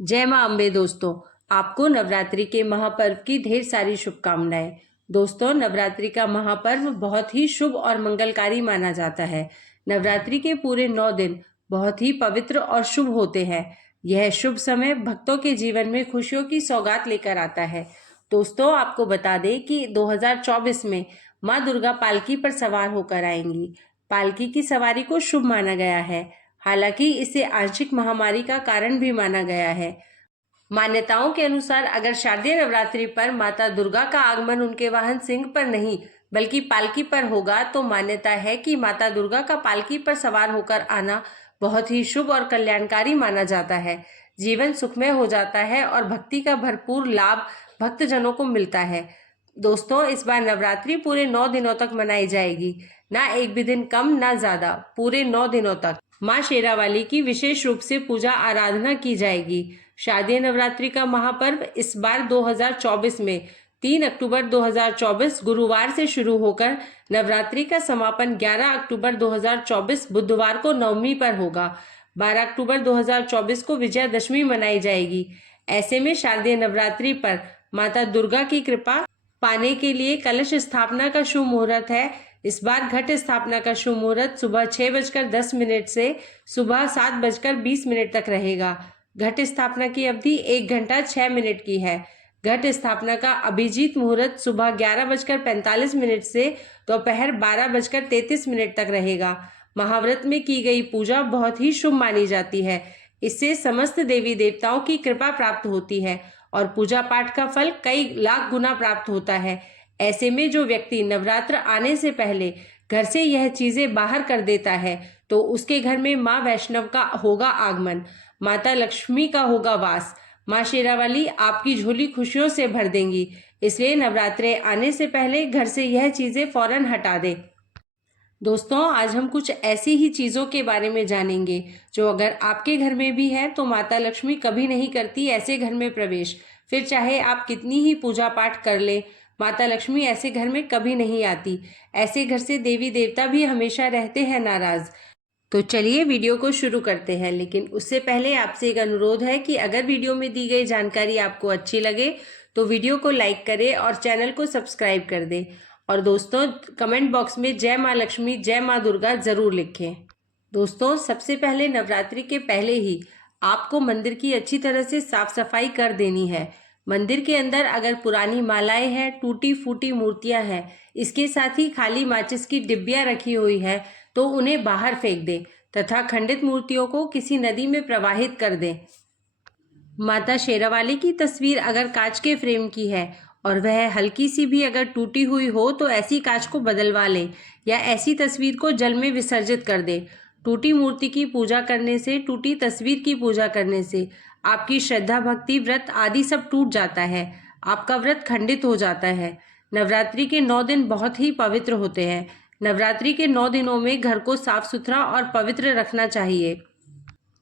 जय मां अम्बे। दोस्तों, आपको नवरात्रि के महापर्व की ढेर सारी शुभकामनाएं। दोस्तों, नवरात्रि का महापर्व बहुत ही शुभ और मंगलकारी माना जाता है। नवरात्रि के पूरे 9 दिन बहुत ही पवित्र और शुभ होते हैं। यह शुभ समय भक्तों के जीवन में खुशियों की सौगात लेकर आता है। दोस्तों, आपको बता दें कि 2024 में मां दुर्गा पालकी पर सवार होकर आएंगी। पालकी की सवारी को शुभ माना गया है। हालांकि इसे आंशिक महामारी का कारण भी माना गया है। मान्यताओं के अनुसार अगर शारदीय नवरात्रि पर माता दुर्गा का आगमन उनके वाहन सिंह पर नहीं बल्कि पालकी पर होगा, तो मान्यता है कि माता दुर्गा का पालकी पर सवार होकर आना बहुत ही शुभ और कल्याणकारी माना जाता है। जीवन सुखमय हो जाता है और भक्ति का भरपूर लाभ भक्तजनों को मिलता है। दोस्तों, इस बार नवरात्रि पूरे 9 दिनों तक मनाई जाएगी। ना एक भी दिन कम ना ज्यादा, पूरे 9 दिनों तक माँ शेरावाली की विशेष रूप से पूजा आराधना की जाएगी। शारदीय नवरात्रि का महापर्व इस बार 2024 में 3 अक्टूबर 2024 गुरुवार से शुरू होकर नवरात्रि का समापन 11 अक्टूबर 2024 बुधवार को नवमी पर होगा। 12 अक्टूबर 2024 को विजयादशमी मनाई जाएगी। ऐसे में शारदीय नवरात्रि पर माता दुर्गा की कृपा पाने के लिए कलश स्थापना का शुभ मुहूर्त है। इस बार घट स्थापना का शुभ मुहूर्त सुबह 6:10 से सुबह 7:20 तक रहेगा। घट स्थापना की अवधि 1 घंटा 6 मिनट की है। घट स्थापना का अभिजीत मुहूर्त सुबह 11:45 से दोपहर 12:33 तक रहेगा। महाव्रत में की गई पूजा बहुत ही शुभ मानी जाती है। इससे समस्त देवी देवताओं की कृपा प्राप्त होती है और पूजा पाठ का फल कई लाख गुना प्राप्त होता है। ऐसे में जो व्यक्ति नवरात्र आने से पहले घर से यह चीजें बाहर कर देता है, तो उसके घर में माँ वैष्णव का होगा आगमन, माता लक्ष्मी का होगा वास। माँ शेरावाली आपकी झोली खुशियों से भर देंगी। इसलिए नवरात्रे आने से पहले घर से यह चीजें फौरन हटा दें। दोस्तों, आज हम कुछ ऐसी ही चीजों के बारे में जानेंगे जो अगर आपके घर में भी है तो माता लक्ष्मी कभी नहीं करती ऐसे घर में प्रवेश। फिर चाहे आप कितनी ही पूजा पाठ कर ले, माता लक्ष्मी ऐसे घर में कभी नहीं आती। ऐसे घर से देवी देवता भी हमेशा रहते हैं नाराज। तो चलिए वीडियो को शुरू करते हैं, लेकिन उससे पहले आपसे एक अनुरोध है कि अगर वीडियो में दी गई जानकारी आपको अच्छी लगे तो वीडियो को लाइक करें और चैनल को सब्सक्राइब कर दें। और दोस्तों, कमेंट बॉक्स में जय माँ लक्ष्मी जय माँ दुर्गा जरूर लिखें। दोस्तों, सबसे पहले नवरात्रि के पहले ही आपको मंदिर की अच्छी तरह से साफ सफाई कर देनी है। मंदिर के अंदर अगर पुरानी मालाएं हैं, टूटी फूटी मूर्तियां हैं, इसके साथ ही खाली माचिस की डिब्बियां रखी हुई है, तो उन्हें बाहर फेंक दें तथा खंडित मूर्तियों को किसी नदी में प्रवाहित कर दें। माता शेरावाली की तस्वीर अगर कांच के फ्रेम की है और वह हल्की सी भी अगर टूटी हुई हो, तो ऐसी कांच को बदलवा लें या ऐसी तस्वीर को जल में विसर्जित कर दें। टूटी मूर्ति की पूजा करने से, टूटी तस्वीर की पूजा करने से आपकी श्रद्धा भक्ति व्रत आदि सब टूट जाता है। आपका व्रत खंडित हो जाता है। नवरात्रि के 9 दिन बहुत ही पवित्र होते हैं। नवरात्रि के 9 दिनों में घर को साफ सुथरा और पवित्र रखना चाहिए।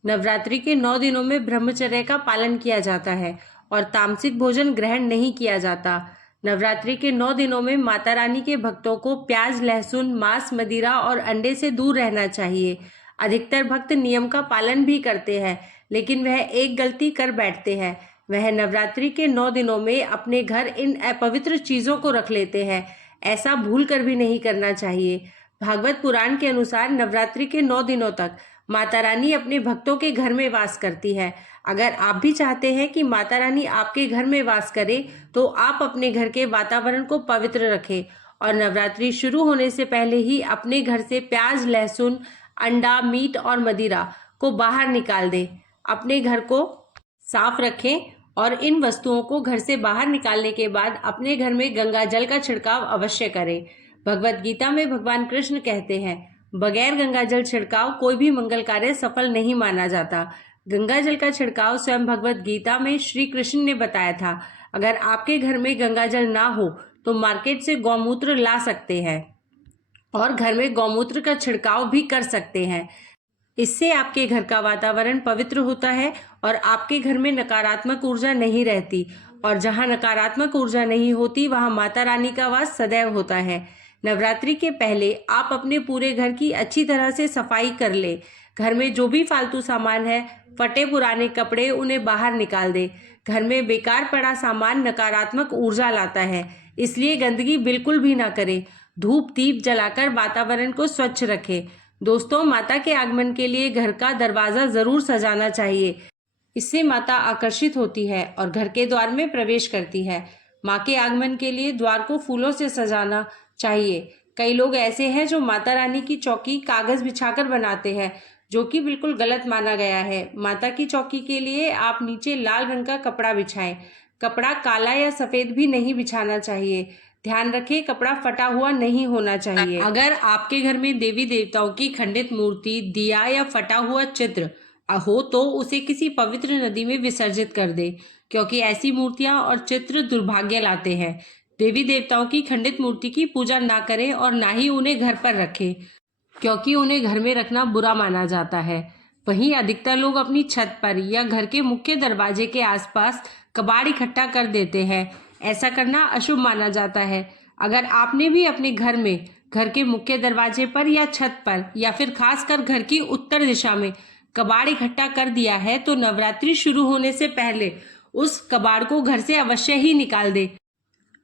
नवरात्रि के 9 दिनों में ब्रह्मचर्य का पालन किया जाता है और तामसिक भोजन ग्रहण नहीं किया जाता। नवरात्रि के 9 दिनों में माता रानी के भक्तों को प्याज, लहसुन, मांस, मदिरा और अंडे से दूर रहना चाहिए। अधिकतर भक्त नियम का पालन भी करते हैं, लेकिन वह एक गलती कर बैठते हैं। वह नवरात्रि के 9 दिनों में अपने घर इन अपवित्र चीजों को रख लेते हैं। ऐसा भूल कर भी नहीं करना चाहिए। भागवत पुराण के अनुसार नवरात्रि के 9 दिनों तक माता रानी अपने भक्तों के घर में वास करती है। अगर आप भी चाहते हैं कि माता रानी आपके घर में वास करे, तो आप अपने घर के वातावरण को पवित्र रखें और नवरात्रि शुरू होने से पहले ही अपने घर से प्याज, लहसुन, अंडा, मीट और मदिरा को बाहर निकाल दें। अपने घर को साफ रखें और इन वस्तुओं को घर से बाहर निकालने के बाद अपने घर में गंगा जल का छिड़काव अवश्य करें। भगवत गीता में भगवान कृष्ण कहते हैं, बगैर गंगा जल छिड़काव कोई भी मंगल कार्य सफल नहीं माना जाता। गंगा जल का छिड़काव स्वयं भगवत गीता में श्री कृष्ण ने बताया था। अगर आपके घर में गंगा जल ना हो तो मार्केट से गौमूत्र ला सकते हैं और घर में गौमूत्र का छिड़काव भी कर सकते हैं। इससे आपके घर का वातावरण पवित्र होता है और आपके घर में नकारात्मक ऊर्जा नहीं रहती, और जहां नकारात्मक ऊर्जा नहीं होती वहां माता रानी का वास सदैव होता है। नवरात्रि के पहले आप अपने पूरे घर की अच्छी तरह से सफाई कर ले। घर में जो भी फालतू सामान है फटे पुराने कपड़े उन्हें बाहर निकाल दे। घर में बेकार पड़ा सामान नकारात्मक ऊर्जा लाता है, इसलिए गंदगी बिल्कुल भी ना करें। धूप दीप जलाकर वातावरण को स्वच्छ रखें। दोस्तों, माता के आगमन के लिए घर का दरवाजा जरूर सजाना चाहिए। इससे माता आकर्षित होती है और घर के द्वार में प्रवेश करती है। माँ के आगमन के लिए द्वार को फूलों से सजाना चाहिए। कई लोग ऐसे हैं जो माता रानी की चौकी कागज बिछाकर बनाते हैं, जो कि बिल्कुल गलत माना गया है। माता की चौकी के लिए आप नीचे लाल रंग का कपड़ा बिछाएं। कपड़ा काला या सफेद भी नहीं बिछाना चाहिए। ध्यान रखें, कपड़ा फटा हुआ नहीं होना चाहिए। अगर आपके घर में देवी देवताओं की खंडित मूर्ति, दिया या फटा हुआ चित्र हो तो उसे किसी पवित्र नदी में विसर्जित कर दे, क्योंकि ऐसी मूर्तियां और चित्र दुर्भाग्य लाते हैं। देवी देवताओं की खंडित मूर्ति की पूजा ना करें और ना ही उन्हें घर पर रखें, क्योंकि उन्हें घर में रखना बुरा माना जाता है। वहीं अधिकतर लोग अपनी छत पर या घर के मुख्य दरवाजे के आसपास कबाड़ इकट्ठा कर देते हैं। ऐसा करना अशुभ माना जाता है। अगर आपने भी अपने घर में, घर के मुख्य दरवाजे पर या छत पर या फिर खासकर घर की उत्तर दिशा में कबाड़ इकट्ठा कर दिया है तो नवरात्रि शुरू होने से पहले उस कबाड़ को घर से अवश्य ही निकाल दे।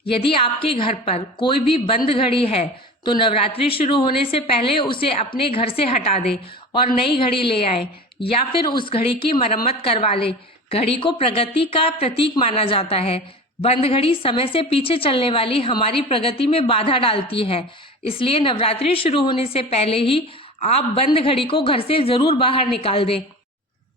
यदि आपके घर पर कोई भी बंद घड़ी है तो नवरात्रि शुरू होने से पहले उसे अपने घर से हटा दे और नई घड़ी ले आए या फिर उस घड़ी की मरम्मत करवा ले। घड़ी को प्रगति का प्रतीक माना जाता है। बंद घड़ी समय से पीछे चलने वाली हमारी प्रगति में बाधा डालती है, इसलिए नवरात्रि शुरू होने से पहले ही आप बंद घड़ी को घर से जरूर बाहर निकाल दें।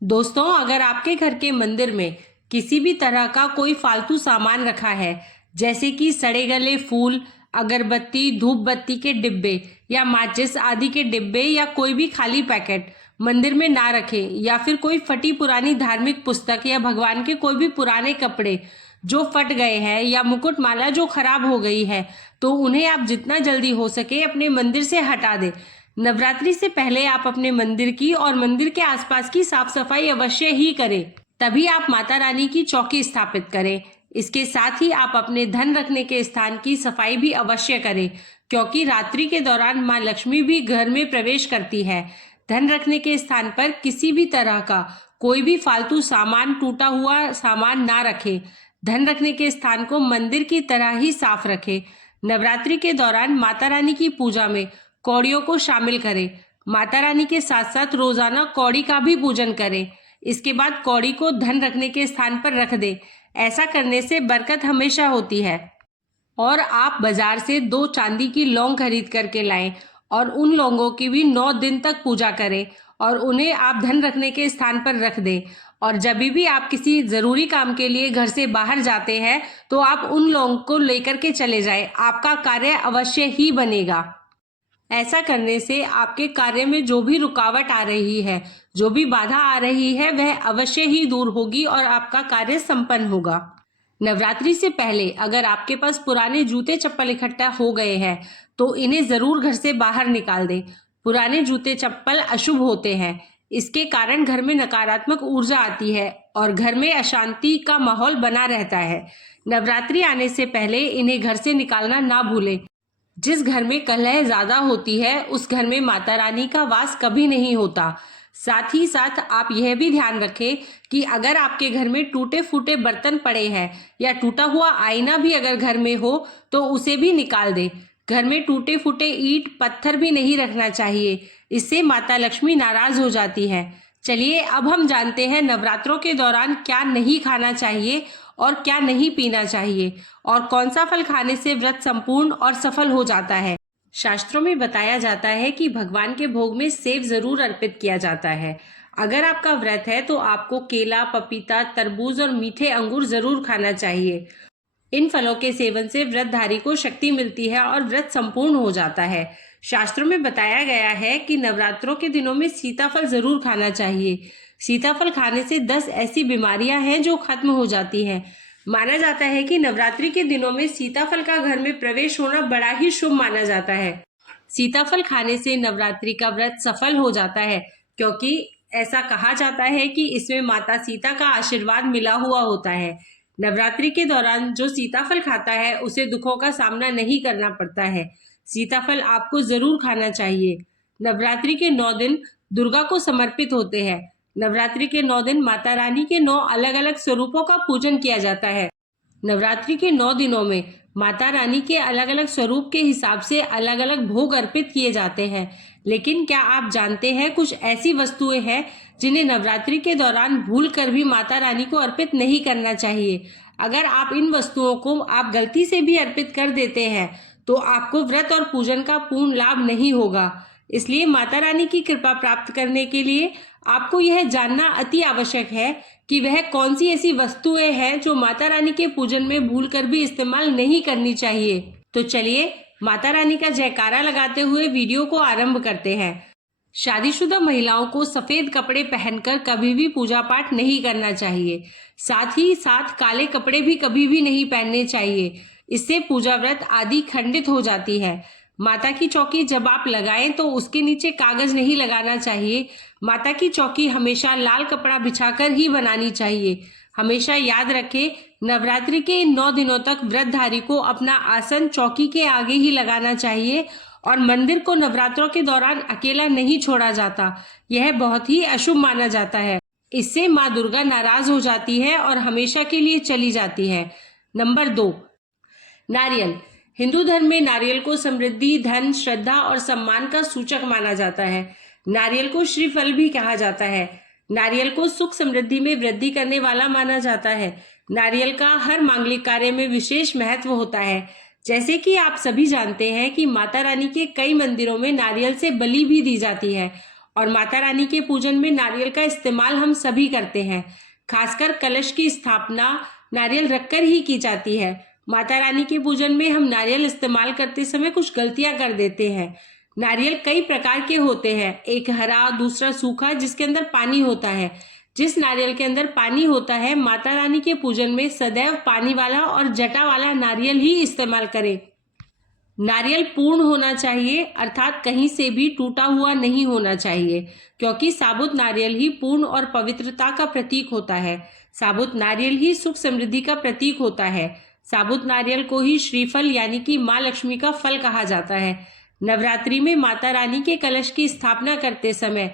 दोस्तों, अगर आपके घर के मंदिर में किसी भी तरह का कोई फालतू सामान रखा है, जैसे कि सड़े गले फूल, अगरबत्ती, धूप बत्ती के डिब्बे या माचिस आदि के डिब्बे या कोई भी खाली पैकेट मंदिर में ना रखें, या फिर कोई फटी पुरानी धार्मिक पुस्तक या भगवान के कोई भी पुराने कपड़े जो फट गए हैं या मुकुट माला जो खराब हो गई है, तो उन्हें आप जितना जल्दी हो सके अपने मंदिर से हटा दें। नवरात्रि से पहले आप अपने मंदिर की और मंदिर के आसपास की साफ सफाई अवश्य ही करें, तभी आप माता रानी की चौकी स्थापित करें। इसके साथ ही आप अपने धन रखने के स्थान की सफाई भी अवश्य करें, क्योंकि रात्रि के दौरान मां लक्ष्मी भी घर में प्रवेश करती है। धन रखने के स्थान पर किसी भी तरह का कोई भी फालतू सामान, टूटा हुआ सामान ना रखें। धन रखने के स्थान को मंदिर की तरह ही साफ रखें। नवरात्रि के दौरान माता रानी की पूजा में कौड़ियों को शामिल करें। माता रानी के साथ साथ रोजाना कौड़ी का भी पूजन करें। इसके बाद कौड़ी को धन रखने के स्थान पर रख दें। ऐसा करने से बरकत हमेशा होती है। और आप बाजार से 2 चांदी की लौंग खरीद करके लाएं और उन लौंगों की भी 9 दिन तक पूजा करें और उन्हें आप धन रखने के स्थान पर रख दें। और जब भी आप किसी जरूरी काम के लिए घर से बाहर जाते हैं तो आप उन लौंग को लेकर के चले जाएं। आपका कार्य अवश्य ही बनेगा। ऐसा करने से आपके कार्य में जो भी रुकावट आ रही है, जो भी बाधा आ रही है, वह अवश्य ही दूर होगी और आपका कार्य संपन्न होगा। नवरात्रि से पहले अगर आपके पास पुराने जूते चप्पल इकट्ठा हो गए हैं तो इन्हें जरूर घर से बाहर निकाल दें। पुराने जूते चप्पल अशुभ होते हैं। इसके कारण घर में नकारात्मक ऊर्जा आती है और घर में अशांति का माहौल बना रहता है। नवरात्रि आने से पहले इन्हें घर से निकालना ना भूलें। जिस घर में कलह ज्यादा होती है उस घर में माता रानी का वास कभी नहीं होता। साथ ही साथ आप यह भी ध्यान रखें कि अगर आपके घर में टूटे फूटे बर्तन पड़े हैं या टूटा हुआ आईना भी अगर घर में हो तो उसे भी निकाल दें। घर में टूटे फूटे ईंट पत्थर भी नहीं रखना चाहिए, इससे माता लक्ष्मी नाराज हो जाती है। चलिए अब हम जानते हैं नवरात्रों के दौरान क्या नहीं खाना चाहिए और क्या नहीं पीना चाहिए और कौन सा फल खाने से व्रत संपूर्ण और सफल हो जाता है। शास्त्रों में बताया जाता है कि भगवान के भोग में सेब जरूर अर्पित किया जाता है। अगर आपका व्रत है तो आपको केला, पपीता, तरबूज और मीठे अंगूर जरूर खाना चाहिए। इन फलों के सेवन से व्रतधारी को शक्ति मिलती है और व्रत संपूर्ण हो जाता है। शास्त्रों में बताया गया है कि नवरात्रों के दिनों में सीताफल जरूर खाना चाहिए। सीताफल खाने से 10 ऐसी बीमारियां हैं जो खत्म हो जाती हैं। माना जाता है कि नवरात्रि के दिनों में सीताफल का घर में प्रवेश होना बड़ा ही शुभ माना जाता है। सीताफल खाने से नवरात्रि का व्रत सफल हो जाता है, क्योंकि ऐसा कहा जाता है कि इसमें माता सीता का आशीर्वाद मिला हुआ होता है। नवरात्रि के दौरान जो सीताफल खाता है उसे दुखों का सामना नहीं करना पड़ता है। सीताफल आपको जरूर खाना चाहिए। नवरात्रि के 9 दिन दुर्गा को समर्पित होते हैं। नवरात्रि के 9 दिन माता रानी के 9 अलग अलग स्वरूपों का पूजन किया जाता है। नवरात्रि के 9 दिनों में माता रानी के अलग अलग स्वरूप के हिसाब से अलग अलग भोग अर्पित किए जाते हैं। लेकिन क्या आप जानते हैं कुछ ऐसी वस्तुएं हैं जिन्हें नवरात्रि के दौरान भूल कर भी माता रानी को अर्पित नहीं करना चाहिए। अगर आप इन वस्तुओं को आप गलती से भी अर्पित कर देते हैं तो आपको व्रत और पूजन का पूर्ण लाभ नहीं होगा। इसलिए माता रानी की कृपा प्राप्त करने के लिए आपको यह जानना अति आवश्यक है कि वह कौन सी ऐसी वस्तुएं हैं जो माता रानी के पूजन में भूलकर भी इस्तेमाल नहीं करनी चाहिए। तो चलिए माता रानी का जयकारा लगाते हुए वीडियो को आरंभ करते हैं। शादीशुदा महिलाओं को सफेद कपड़े पहनकर कभी भी पूजा पाठ नहीं करना चाहिए। साथ ही साथ काले कपड़े भी कभी भी नहीं पहनने चाहिए। इससे पूजा व्रत आदि खंडित हो जाती है। माता की चौकी जब आप लगाएं तो उसके नीचे कागज नहीं लगाना चाहिए। माता की चौकी हमेशा लाल कपड़ा बिछाकर ही बनानी चाहिए। हमेशा याद रखें, नवरात्रि के इन 9 दिनों तक व्रतधारी को अपना आसन चौकी के आगे ही लगाना चाहिए और मंदिर को नवरात्रों के दौरान अकेला नहीं छोड़ा जाता। यह बहुत ही अशुभ माना जाता है। इससे माँ दुर्गा नाराज हो जाती है और हमेशा के लिए चली जाती है। नंबर 2, नारियल। हिंदू धर्म में नारियल को समृद्धि, धन, श्रद्धा और सम्मान का सूचक माना जाता है। नारियल को श्रीफल भी कहा जाता है। नारियल को सुख समृद्धि में वृद्धि करने वाला माना जाता है। नारियल का हर मांगलिक कार्य में विशेष महत्व होता है। जैसे कि आप सभी जानते हैं कि माता रानी के कई मंदिरों में नारियल से बलि भी दी जाती है और माता रानी के पूजन में नारियल का इस्तेमाल हम सभी करते हैं। खासकर कलश की स्थापना नारियल रखकर ही की जाती है। माता रानी के पूजन में हम नारियल इस्तेमाल करते समय कुछ गलतियां कर देते हैं। नारियल कई प्रकार के होते हैं, एक हरा, दूसरा सूखा जिसके अंदर पानी होता है। जिस नारियल के अंदर पानी होता है, माता रानी के पूजन में सदैव पानी वाला और जटा वाला नारियल ही इस्तेमाल करें। नारियल पूर्ण होना चाहिए, अर्थात कहीं से भी टूटा हुआ नहीं होना चाहिए, क्योंकि साबुत नारियल ही पूर्ण और पवित्रता का प्रतीक होता है। साबुत नारियल ही सुख समृद्धि का प्रतीक होता है। साबुत नारियल को ही श्रीफल यानी कि माँ लक्ष्मी का फल कहा जाता है। नवरात्रि में माता रानी के कलश की स्थापना करते समय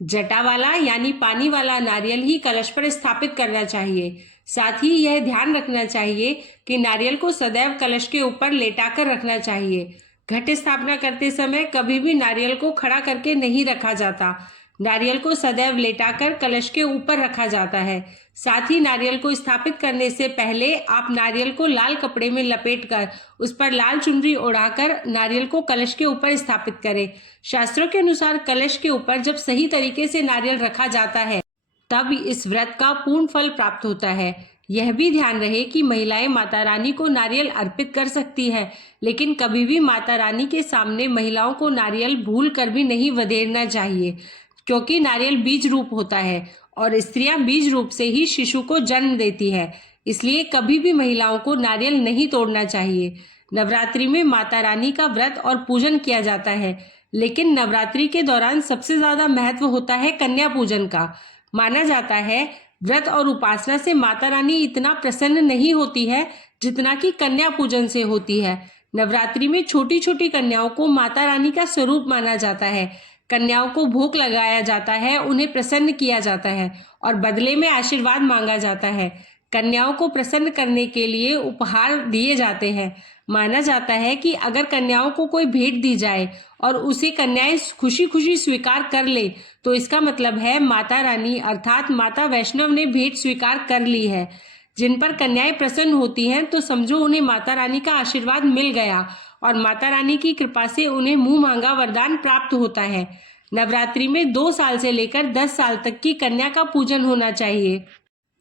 जटा वाला यानी पानी वाला नारियल ही कलश पर स्थापित करना चाहिए। साथ ही यह ध्यान रखना चाहिए कि नारियल को सदैव कलश के ऊपर लेटाकर रखना चाहिए। घट स्थापना करते समय कभी भी नारियल को खड़ा करके नहीं रखा जाता। नारियल को सदैव लेटाकर कलश के ऊपर रखा जाता है। साथ ही नारियल को स्थापित करने से पहले आप नारियल को लाल कपड़े में लपेटकर उस पर लाल चुनरी ओढ़ाकर नारियल को कलश के ऊपर स्थापित करें। शास्त्रों के अनुसार कलश के ऊपर जब सही तरीके से नारियल रखा जाता है तब इस व्रत का पूर्ण फल प्राप्त होता है। यह भी ध्यान रहे कि महिलाएं माता रानी को नारियल अर्पित कर सकती है, लेकिन कभी भी माता रानी के सामने महिलाओं को नारियल भूल कर भी नहीं वधेरना चाहिए, क्योंकि नारियल बीज रूप होता है और स्त्रियां बीज रूप से ही शिशु को जन्म देती है। इसलिए कभी भी महिलाओं को नारियल नहीं तोड़ना चाहिए। नवरात्रि में माता रानी का व्रत और पूजन किया जाता है, लेकिन नवरात्रि के दौरान सबसे ज्यादा महत्व होता है कन्या पूजन का। माना जाता है व्रत और उपासना से माता रानी इतना प्रसन्न नहीं होती है जितना कि कन्या पूजन से होती है। नवरात्रि में छोटी छोटी कन्याओं को माता रानी का स्वरूप माना जाता है। कन्याओं को भोग लगाया जाता है, उन्हें प्रसन्न किया जाता है और बदले में आशीर्वाद मांगा जाता है। कन्याओं को प्रसन्न करने के लिए उपहार दिए जाते हैं। माना जाता है कि अगर कन्याओं को कोई भेंट दी जाए और उसे कन्याएं खुशी खुशी स्वीकार कर ले तो इसका मतलब है माता रानी अर्थात माता वैष्णव ने भेंट स्वीकार कर ली है। जिन पर कन्याएं प्रसन्न होती हैं तो समझो उन्हें माता रानी का आशीर्वाद मिल गया और माता रानी की कृपा से उन्हें मुंह मांगा वरदान प्राप्त होता है। नवरात्रि में 2 साल से लेकर 10 साल तक की कन्या का पूजन होना चाहिए।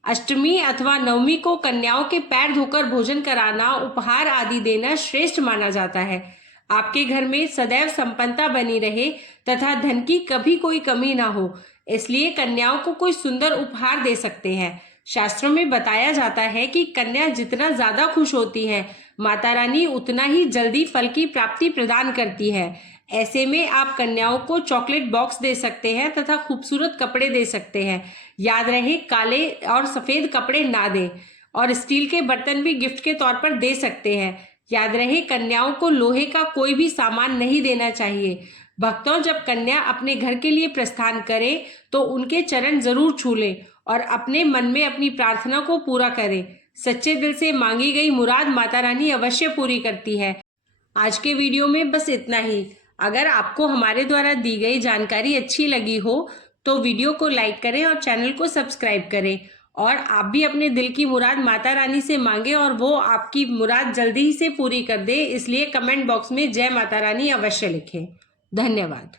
अष्टमी अथवा नवमी को कन्याओं के पैर धोकर भोजन कराना, उपहार आदि देना श्रेष्ठ माना जाता है। आपके घर में सदैव संपन्नता बनी रहे तथा धन की कभी कोई कमी ना हो, इसलिए कन्याओं को कोई सुंदर उपहार दे सकते हैं। शास्त्रों में बताया जाता है कि कन्या जितना ज्यादा खुश होती है, माता रानी उतना ही जल्दी फल की प्राप्ति प्रदान करती है। ऐसे में आप कन्याओं को चॉकलेट बॉक्स दे सकते हैं तथा खूबसूरत कपड़े दे सकते हैं। याद रहे काले और सफेद कपड़े ना दें और स्टील के बर्तन भी गिफ्ट के तौर पर दे सकते हैं। याद रहे कन्याओं को लोहे का कोई भी सामान नहीं देना चाहिए। भक्तों, जब कन्या अपने घर के लिए प्रस्थान करे तो उनके चरण जरूर छू ले और अपने मन में अपनी प्रार्थना को पूरा करे। सच्चे दिल से मांगी गई मुराद माता रानी अवश्य पूरी करती है। आज के वीडियो में बस इतना ही। अगर आपको हमारे द्वारा दी गई जानकारी अच्छी लगी हो तो वीडियो को लाइक करें और चैनल को सब्सक्राइब करें। और आप भी अपने दिल की मुराद माता रानी से मांगे और वो आपकी मुराद जल्दी ही से पूरी कर दे। इसलिए कमेंट बॉक्स में जय माता रानी अवश्य लिखें। धन्यवाद।